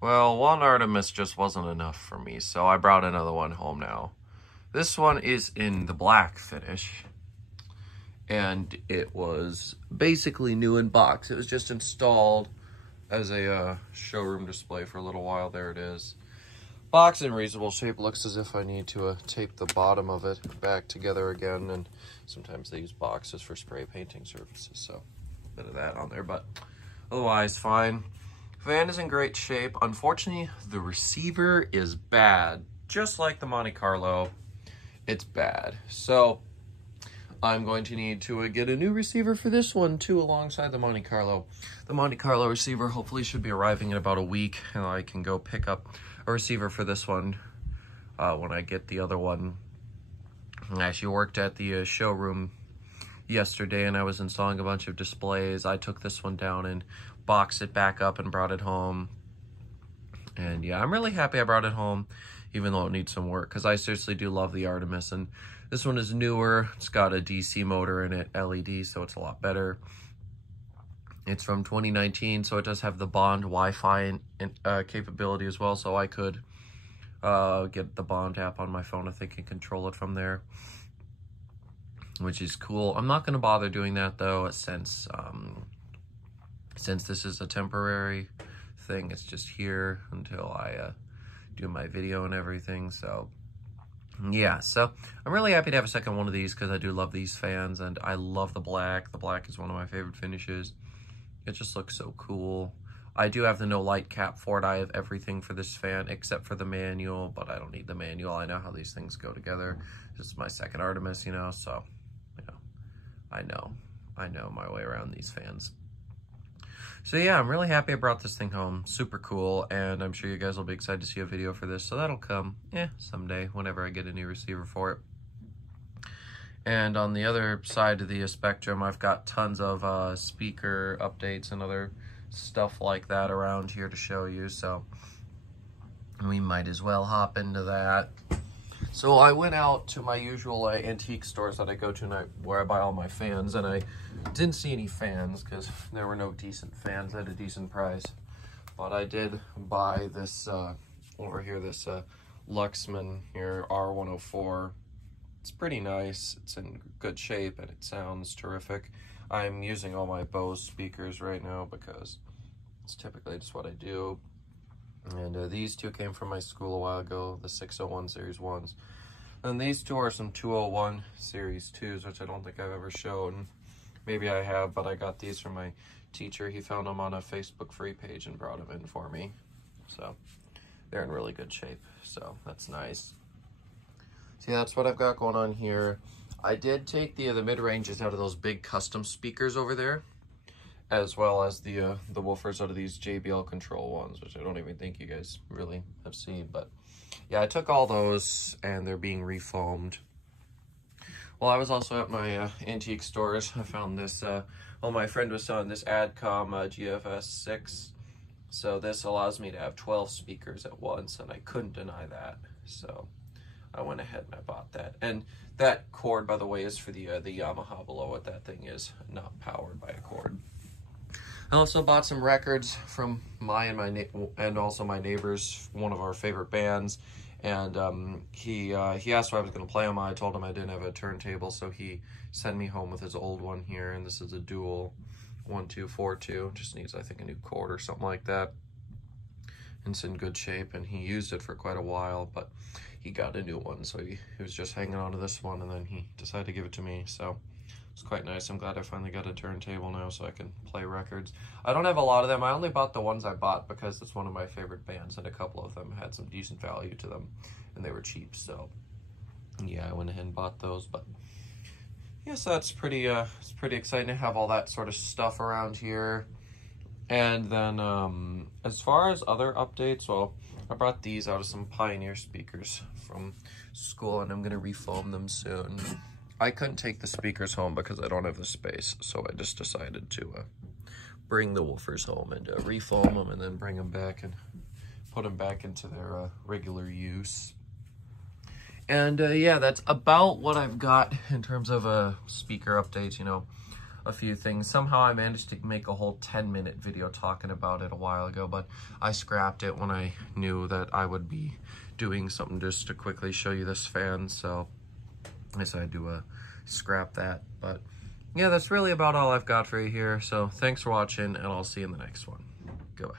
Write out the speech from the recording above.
Well, one Artemis just wasn't enough for me, so I brought another one home now. This one is in the black finish, and it was basically new in box. It was just installed as a showroom display for a little while. There it is. Box in reasonable shape. Looks as if I need to tape the bottom of it back together again, and sometimes they use boxes for spray painting surfaces, so a bit of that on there, but otherwise fine. Fan is in great shape. Unfortunately, the receiver is bad. Just like the Monte Carlo, it's bad. So I'm going to need to get a new receiver for this one too, alongside the Monte Carlo. The Monte Carlo receiver hopefully should be arriving in about a week, and I can go pick up a receiver for this one when I get the other one. I actually worked at the showroom yesterday, and I was installing a bunch of displays. I took this one down and boxed it back up and brought it home. And yeah, I'm really happy I brought it home, even though it needs some work, because I seriously do love the Artemis. And this one is newer. It's got a DC motor in it, LED, so it's a lot better. It's from 2019, so it does have the Bond Wi-Fi capability as well, so I could get the Bond app on my phone if they can control it from there, which is cool. I'm not going to bother doing that, though, since this is a temporary thing. It's just here until I do my video and everything. So yeah, so I'm really happy to have a second one of these, because I do love these fans, and I love the black. The black is one of my favorite finishes. It just looks so cool. I do have the no light cap for it. I have everything for this fan except for the manual, but I don't need the manual. I know how these things go together. This is my second Artemis, you know, so, you know, I know my way around these fans. So yeah, I'm really happy I brought this thing home. Super cool, and I'm sure you guys will be excited to see a video for this, so that'll come, someday, whenever I get a new receiver for it. And on the other side of the spectrum, I've got tons of speaker updates and other stuff like that around here to show you, so we might as well hop into that. So I went out to my usual antique stores that I go to where I buy all my fans, and I didn't see any fans because there were no decent fans at a decent price. But I did buy this over here, this Luxman here, R104. It's pretty nice. It's in good shape and it sounds terrific. I'm using all my Bose speakers right now because it's typically just what I do. And these two came from my school a while ago, the 601 Series 1s. And these two are some 201 Series 2s, which I don't think I've ever shown. Maybe I have, but I got these from my teacher. He found them on a Facebook free page and brought them in for me. So they're in really good shape, so that's nice. So yeah, that's what I've got going on here. I did take the mid-ranges out of those big custom speakers over there, as well as the woofers out of these JBL Control ones, which I don't even think you guys really have seen. But yeah, I took all those, and they're being refoamed. Well, I was also at my antique stores. I found this, well, my friend was selling this Adcom GFS 6. So this allows me to have 12 speakers at once, and I couldn't deny that. So I went ahead and I bought that. And that cord, by the way, is for the Yamaha below it. That thing is not powered by a cord. I also bought some records from and also my neighbor's, one of our favorite bands. And he asked if I was going to play them. I told him I didn't have a turntable, so he sent me home with his old one here. And this is a dual 1-2-4-2. Just needs, I think, a new cord or something like that. And it's in good shape, and he used it for quite a while, but he got a new one, so he was just hanging on to this one, and then he decided to give it to me. So it's quite nice. I'm glad I finally got a turntable now so I can play records. I don't have a lot of them. I only bought the ones I bought because it's one of my favorite bands, and a couple of them had some decent value to them, and they were cheap. So yeah, I went ahead and bought those. But yeah, so that's pretty it's pretty exciting to have all that sort of stuff around here. And then as far as other updates, well, I brought these out of some Pioneer speakers from school, and I'm going to refoam them soon. I couldn't take the speakers home because I don't have the space, so I just decided to bring the woofers home and refoam them, and then bring them back and put them back into their regular use. And yeah, that's about what I've got in terms of speaker updates. You know, a few things. Somehow I managed to make a whole 10-minute video talking about it a while ago, but I scrapped it when I knew that I would be doing something just to quickly show you this fan, so I decided to scrap that. But yeah, that's really about all I've got for you here, so thanks for watching, and I'll see you in the next one. Goodbye.